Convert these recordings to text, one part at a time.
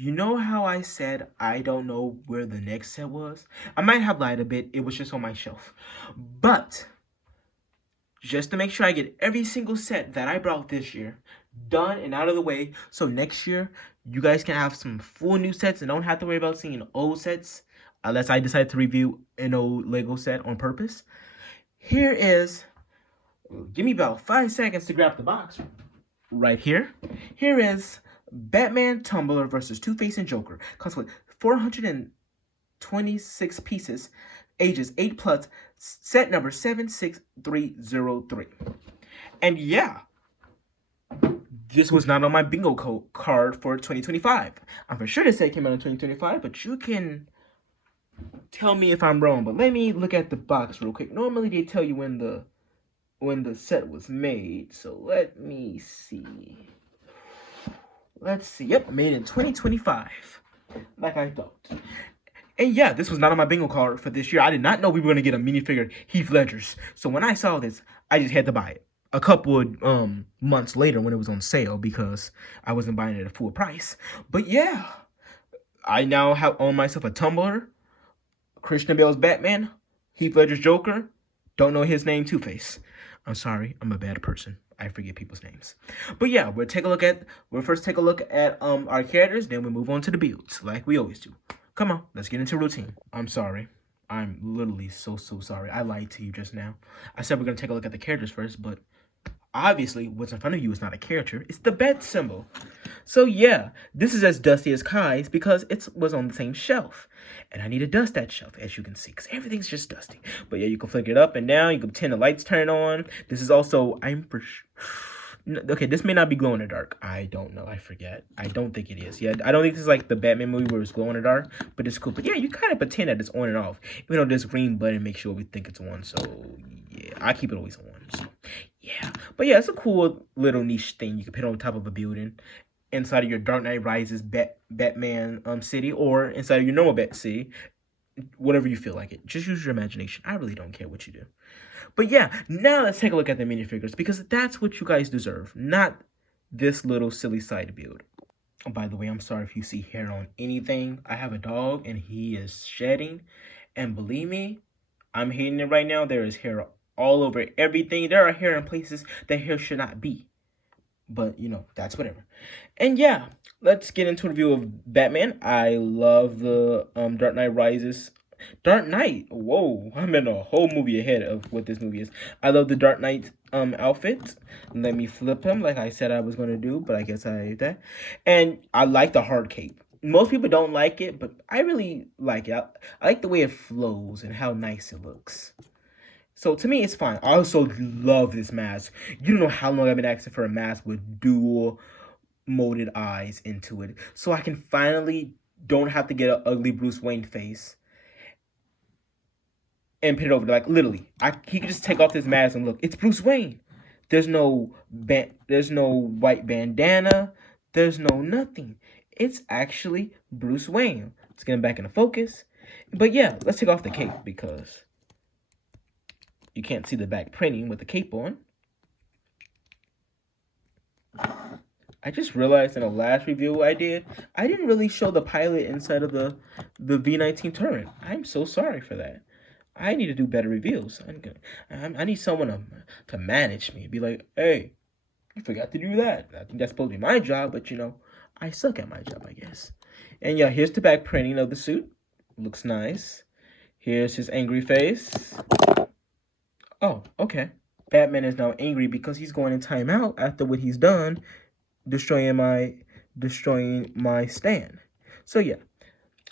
You know how I said I don't know where the next set was? I might have lied a bit. It was just on my shelf. But just to make sure I get every single set that I brought this year done and out of the way, so next year you guys can have some full new sets and don't have to worry about seeing old sets unless I decide to review an old Lego set on purpose. Here is, give me about 5 seconds to grab the box right here. Here is Batman Tumbler versus Two-Face and Joker. Comes with 426 pieces, ages 8 plus, set number 76303. And yeah, this was not on my bingo card for 2025. I'm for sure this set came out in 2025, but you can tell me if I'm wrong. But let me look at the box real quick. Normally they tell you when the set was made. So let me see. Let's see. Yep, made in 2025. Like I thought. And yeah, this was not on my bingo card for this year. I did not know we were going to get a minifigured Heath Ledger's. So when I saw this, I just had to buy it. A couple of months later when it was on sale because I wasn't buying it at full price. But yeah, I now own myself a tumbler, Christian Bale's Batman, Heath Ledger's Joker. Don't know his name, Two-Face. I'm sorry, I'm a bad person. I forget people's names. But yeah, we'll first take a look at our characters, then we'll move on to the builds, like we always do. Come on, let's get into routine. I'm sorry. I'm literally so sorry. I lied to you just now. I said we're gonna take a look at the characters first, but obviously what's in front of you is not a character, it's the bat symbol. So yeah, this is as dusty as Kai's because it was on the same shelf. And I need to dust that shelf, as you can see, because everything's just dusty. But yeah, you can flick it up and down. You can pretend the lights turn on. This is also, okay, this may not be glow in the dark. I don't know. I forget. I don't think it is. Yeah, I don't think this is like the Batman movie where it's glow in the dark, but it's cool. But yeah, you kind of pretend that it's on and off. Even though this green button makes sure we think it's on. So yeah, I keep it always on. So yeah, but yeah, it's a cool little niche thing you can put on top of a building inside of your Dark Knight Rises Batman city, or inside of your normal Bat city, whatever you feel like it. Just use your imagination. I really don't care what you do. But yeah, now let's take a look at the minifigures because that's what you guys deserve, not this little silly side build. Oh, by the way, I'm sorry if you see hair on anything. I have a dog and he is shedding, and believe me, I'm hating it right now. There is hair all over everything. There are hair in places that hair should not be. But, you know, that's whatever. And yeah, let's get into a review of Batman. I love the Dark Knight Rises. Dark Knight. Whoa, I'm in a whole movie ahead of what this movie is. I love the Dark Knight outfit. Let me flip him like I said I was going to do, but I guess I did that. And I like the hard cape. Most people don't like it, but I really like it. I like the way it flows and how nice it looks. So to me, it's fine. I also love this mask. You don't know how long I've been asking for a mask with dual molded eyes into it. So I can finally don't have to get an ugly Bruce Wayne face and put it over. Like literally, he could just take off this mask and look. It's Bruce Wayne. There's no white bandana. There's no nothing. It's actually Bruce Wayne. Let's get him back into focus. But yeah, let's take off the cape because you can't see the back printing with the cape on. I just realized in the last review I did, I didn't really show the pilot inside of the V19 turret. I'm so sorry for that. I need to do better reviews. I need someone to manage me. Be like, hey, you forgot to do that. I think that's supposed to be my job, but you know, I suck at my job, I guess. And yeah, here's the back printing of the suit. Looks nice. Here's his angry face. Oh, okay. Batman is now angry because he's going in timeout after what he's done, destroying my stand. So yeah,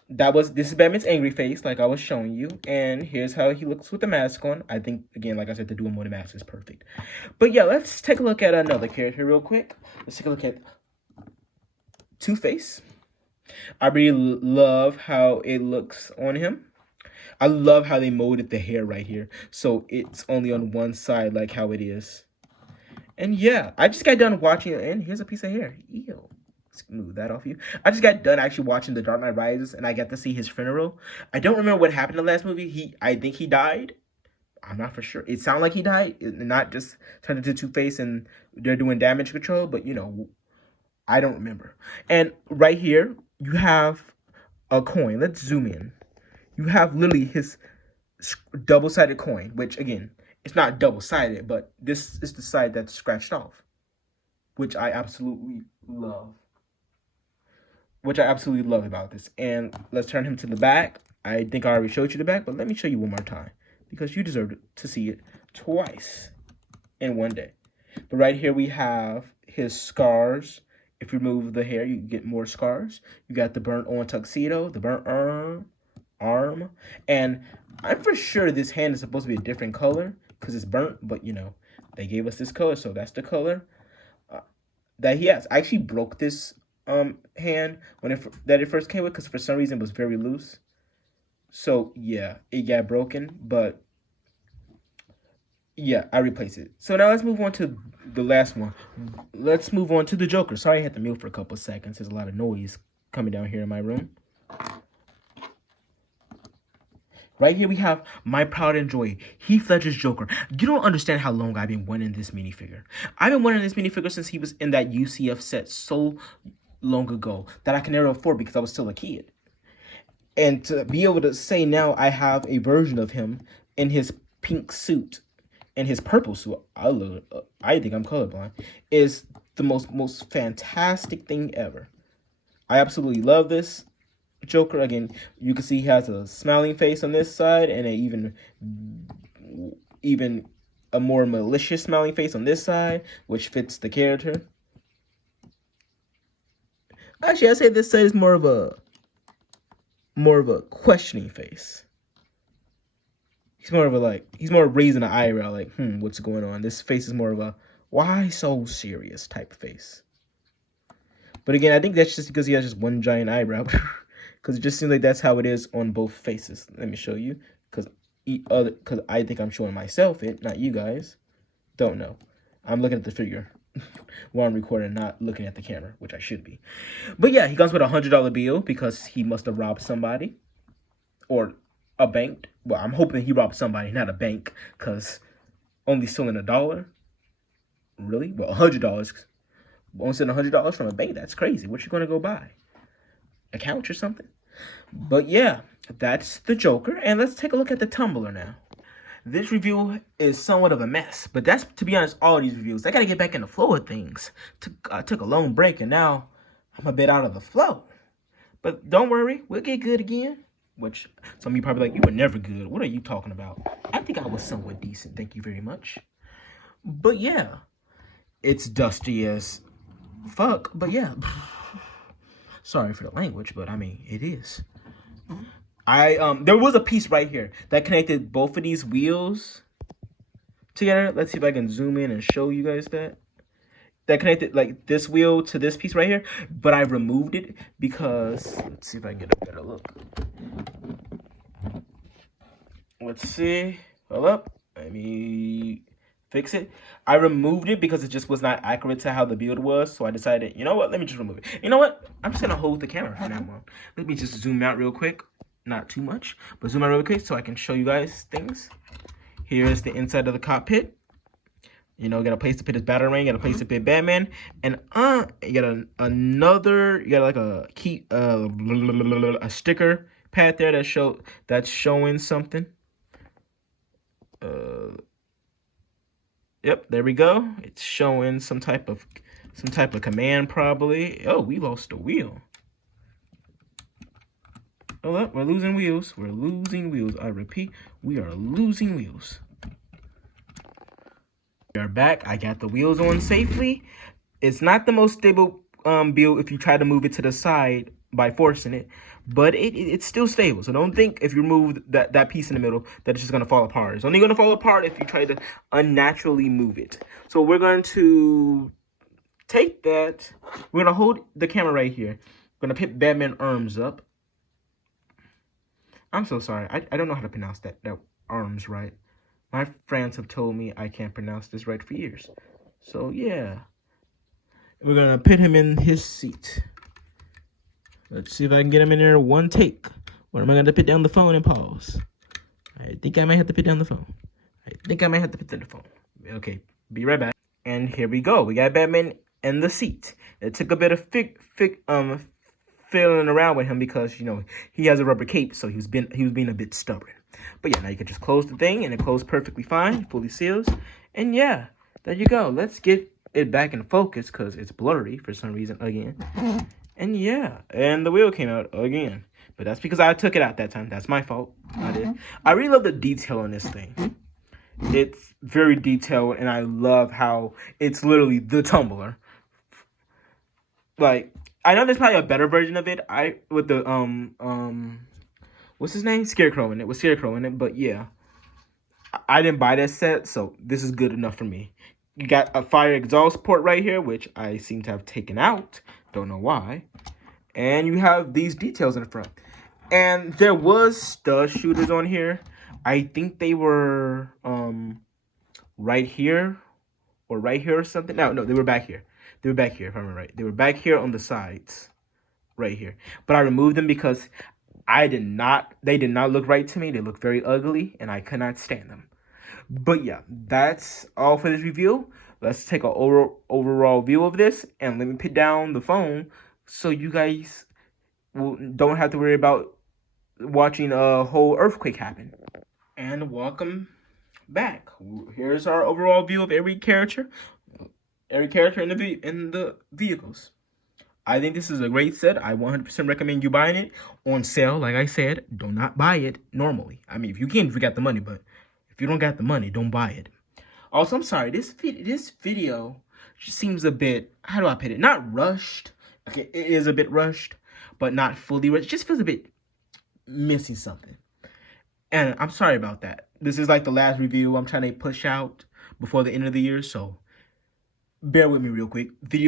this is Batman's angry face, like I was showing you, and here's how he looks with the mask on. I think again, like I said, the dual mode mask is perfect. But yeah, let's take a look at another character real quick. Let's take a look at Two-Face. I really love how it looks on him. I love how they molded the hair right here. So it's only on one side like how it is. And yeah, I just got done watching it. And here's a piece of hair. Ew. Smooth that off you. I just got done actually watching The Dark Knight Rises. And I got to see his funeral. I don't remember what happened in the last movie. I think he died. I'm not for sure. It sounded like he died. Not just turned into Two-Face and they're doing damage control. But, you know, I don't remember. And right here, you have a coin. Let's zoom in. You have literally his double-sided coin, which again, it's not double-sided, but this is the side that's scratched off, which I absolutely love. Which I absolutely love about this. And let's turn him to the back. I think I already showed you the back, but let me show you one more time because you deserve to see it twice in one day. But right here we have his scars. If you remove the hair, you get more scars. You got the burnt on tuxedo, the burnt arm, and I'm for sure this hand is supposed to be a different color because it's burnt, but you know, they gave us this color, so that's the color that he has. I actually broke this hand when it first came with because for some reason it was very loose. So yeah, it got broken, but yeah, I replaced it. So now let's move on to the last one. Let's move on to the Joker. Sorry I had to mute for a couple of seconds. There's a lot of noise coming down here in my room. Right here we have my pride and joy, Heath Ledger's Joker. You don't understand how long I've been wanting this minifigure. I've been wanting this minifigure since he was in that UCF set so long ago that I can never afford because I was still a kid. And to be able to say now I have a version of him in his pink suit and his purple suit, I think I'm colorblind, is the most fantastic thing ever. I absolutely love this Joker. Again, you can see he has a smiling face on this side and even a more malicious smiling face on this side, which fits the character. Actually, I'd say this side is more of a questioning face. He's more raising an eyebrow, like, what's going on? This face is more of a why so serious type face. But again, I think that's just because he has just one giant eyebrow. Because it just seems like that's how it is on both faces. Let me show you. Because I think I'm showing myself it, not you guys. Don't know. I'm looking at the figure while I'm recording, not looking at the camera, which I should be. But yeah, he comes with a $100 bill because he must have robbed somebody. Or a bank. Well, I'm hoping he robbed somebody, not a bank. Because only stealing $1? Really? Well, $100. Only stealing $100 from a bank? That's crazy. What you going to go buy? A couch or something? But yeah, that's the Joker. And let's take a look at the Tumbler now. This review is somewhat of a mess, but that's, to be honest, all these reviews. I gotta get back in the flow of things. I took a long break, and now I'm a bit out of the flow. But don't worry, we'll get good again. Which some of you probably like, you were never good. What are you talking about? I think I was somewhat decent. Thank you very much. But yeah, it's dusty as fuck. But yeah, sorry for the language, but I mean, it is. There was a piece right here that connected both of these wheels together. Let's see if I can zoom in and show you guys that. That connected like this wheel to this piece right here, but I removed it because, let's see if I can get a better look. Let's see. Hold up. Let me fix it. I removed it because it just was not accurate to how the build was. So I decided, you know what? Let me just remove it. You know what? I'm just going to hold the camera for now on. Let me just zoom out real quick. Not too much, but zoom out real quick so I can show you guys things. Here is the inside of the cockpit. You know, got a place to put his batarang, got a place to put Batman, and you got you got like a key, a sticker pad there that's showing something. Yep, there we go. It's showing some type of command probably. Oh, we lost a wheel. Hold up, we're losing wheels. We're losing wheels. I repeat, we are losing wheels. We are back. I got the wheels on safely. It's not the most stable build if you try to move it to the side by forcing it, but it's still stable. So don't think if you remove that piece in the middle that it's just going to fall apart. It's only going to fall apart if you try to unnaturally move it. So we're going to take that. We're going to hold the camera right here. We're going to pick Batman arms up. I'm so sorry. I don't know how to pronounce that arms right. My friends have told me I can't pronounce this right for years. So, yeah. We're going to put him in his seat. Let's see if I can get him in there one take. Or am I going to put down the phone and pause? I think I might have to put down the phone. Okay, be right back. And here we go. We got Batman in the seat. It took a bit of fiddling around with him because, you know, he has a rubber cape, so he was being a bit stubborn. But yeah, now you can just close the thing, and it closed perfectly fine, fully seals. And yeah, there you go. Let's get it back in focus because it's blurry for some reason again. And yeah, and the wheel came out again. But that's because I took it out that time. That's my fault. I did. I really love the detail on this thing. It's very detailed, and I love how it's literally the tumbler. Like, I know there's probably a better version of it. With the what's his name? Scarecrow in it. With Scarecrow in it, but yeah. I didn't buy that set, so this is good enough for me. You got a fire exhaust port right here, which I seem to have taken out. Don't know why. And you have these details in the front. And there was stud shooters on here. I think they were right here or right here or something. No, they were back here. They were back here, if I remember right. They were back here on the sides. Right here. But I removed them because they did not look right to me. They looked very ugly, and I could not stand them. But yeah, that's all for this review. Let's take an overall view of this, and let me put down the phone so you guys don't have to worry about watching a whole earthquake happen. And welcome back. Here's our overall view of every character in the vehicles. I think this is a great set. I 100% recommend you buying it on sale. Like I said, do not buy it normally. I mean, if you can, if you got the money, but if you don't got the money, don't buy it. Also, I'm sorry, this video just seems a bit, how do I put it? Not rushed. Okay, it is a bit rushed, but not fully rushed. It just feels a bit missing something. And I'm sorry about that. This is like the last review I'm trying to push out before the end of the year, so bear with me real quick. The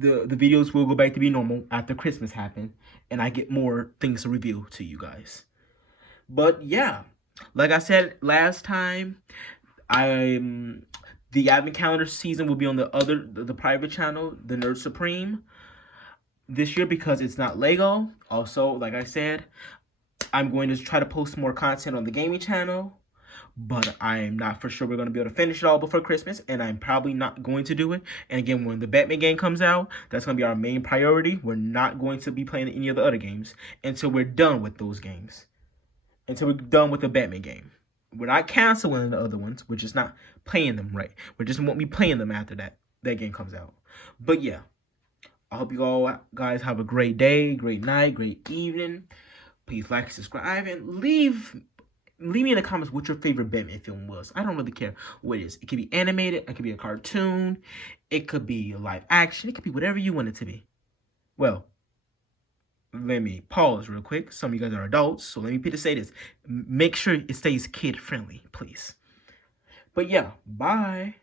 videos will go back to be normal after Christmas happens, and I get more things to review to you guys. But yeah, like I said last time, the advent calendar season will be on the private channel, the Nerd Supreme, this year because it's not Lego. Also, like I said, I'm going to try to post more content on the gaming channel, but I'm not for sure we're going to be able to finish it all before Christmas, and I'm probably not going to do it. And again, when the Batman game comes out, that's going to be our main priority. We're not going to be playing any of the other games until we're done with those games. Until we're done with the Batman game. We're not canceling the other ones. We're just not playing them right. We just won't be playing them after that game comes out. But yeah, I hope you all guys have a great day, great night, great evening. Please like, subscribe, and leave me in the comments what your favorite Batman film was. I don't really care what it is. It could be animated. It could be a cartoon. It could be live action. It could be whatever you want it to be. Well, let me pause real quick. Some of you guys are adults, so let me say this. Make sure it stays kid-friendly, please. But yeah, bye.